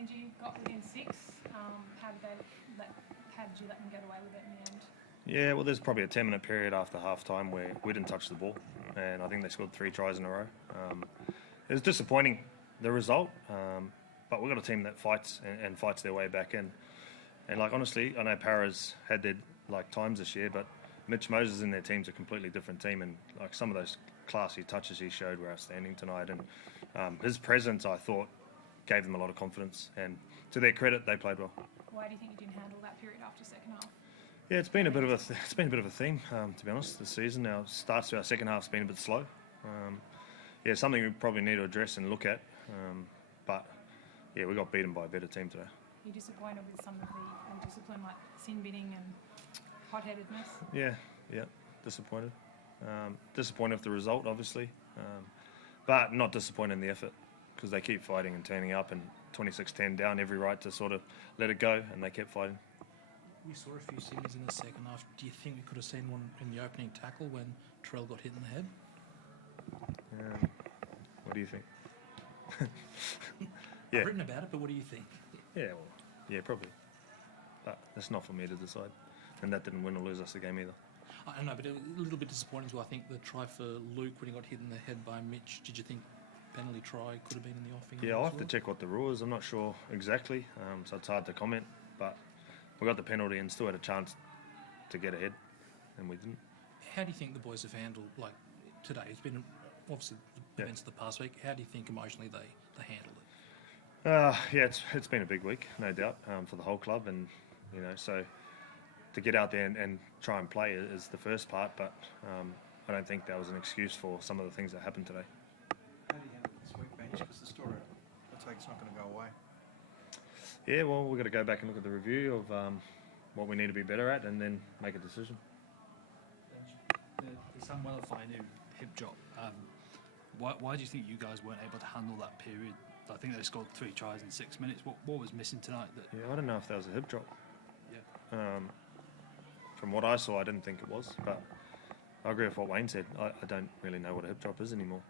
Benji got within 6. How did you let them get away with it in the end? Yeah, well, there's probably a 10-minute period after half-time where we didn't touch the ball, and I think they scored 3 tries in a row. It was disappointing, the result, but we've got a team that fights and fights their way back in. And, like, honestly, I know Para's had their, like, times this year, but Mitch Moses and their team's a completely different team, and, like, some of those classy touches he showed were outstanding tonight, and his presence, I thought, gave them a lot of confidence, and to their credit, they played well. Why do you think you didn't handle that period after second half? Yeah, it's been a bit of a theme, to be honest, this season. Our starts to our second half's been a bit slow. Yeah, something we probably need to address and look at. But yeah, we got beaten by a better team today. You're disappointed with some of the discipline, like sin binning and hot-headedness? Yeah, disappointed. Disappointed with the result, obviously, but not disappointed in the effort because they keep fighting and turning up, and 26-10 down, every right to sort of let it go, and they kept fighting. We saw a few singers in the second half. Do you think we could have seen one in the opening tackle when Terrell got hit in the head? What do you think? I've written about it, but what do you think? Yeah, probably. But that's not for me to decide. And that didn't win or lose us the game either. I don't know, but a little bit disappointing as well. I think the try for Luke when he got hit in the head by Mitch, did you think penalty try could have been in the offing? Yeah, I'll have to check what the rule is. I'm not sure exactly, so it's hard to comment. But we got the penalty and still had a chance to get ahead, and we didn't. How do you think the boys have handled, like, today? It's been obviously the events of the past week. How do you think emotionally they handled it? Yeah, it's been a big week, no doubt, for the whole club, and so to get out there and try and play is the first part, but I don't think that was an excuse for some of the things that happened today. How do you handle it this week, Benji? Because the story, I take it's not going to go away. Yeah, well, we've got to go back and look at the review of what we need to be better at and then make a decision. There's some well-defined hip drop. Why do you think you guys weren't able to handle that period? I think they scored 3 tries in 6 minutes. What was missing tonight? Yeah, I don't know if that was a hip drop. Yeah. From what I saw, I didn't think it was, but I agree with what Wayne said. I don't really know what a hip drop is anymore.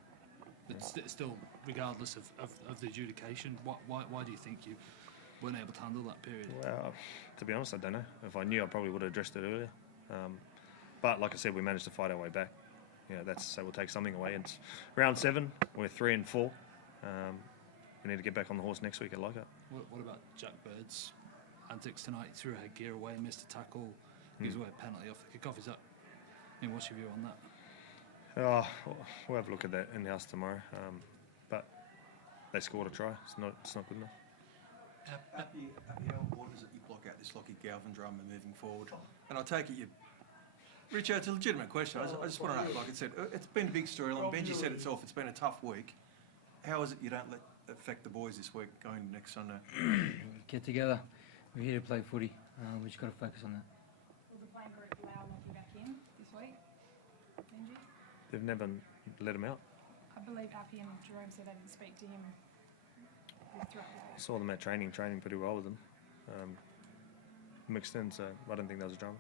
But still, regardless of the adjudication, why do you think you weren't able to handle that period? Well, to be honest, I don't know. If I knew, I probably would have addressed it earlier. But like I said, we managed to fight our way back. So we'll take something away. It's round 7. We're 3 and 4. We need to get back on the horse next week at Leichhardt. What about Jack Bird's antics tonight? He threw her gear away, missed a tackle, gives away a penalty off the kickoff. What's your view on that? We'll have a look at that in the house tomorrow. But they scored a try. It's not good enough. Happy how important is it you block out this Lockie Galvin drama moving forward? And I take it Richard, it's a legitimate question. I just want to know, like I said, it's been a big storyline. Benji said itself, it's been a tough week. How is it you don't let it affect the boys this week going into next Sunday? Get together. We're here to play footy. We just got to focus on that. Will the playing group allow Lockie back in this week, Benji? They've never let him out. I believe Appy and Jerome said they didn't speak to him throughout the week. I saw them at training pretty well with them. Mixed in, so I don't think that was a drama.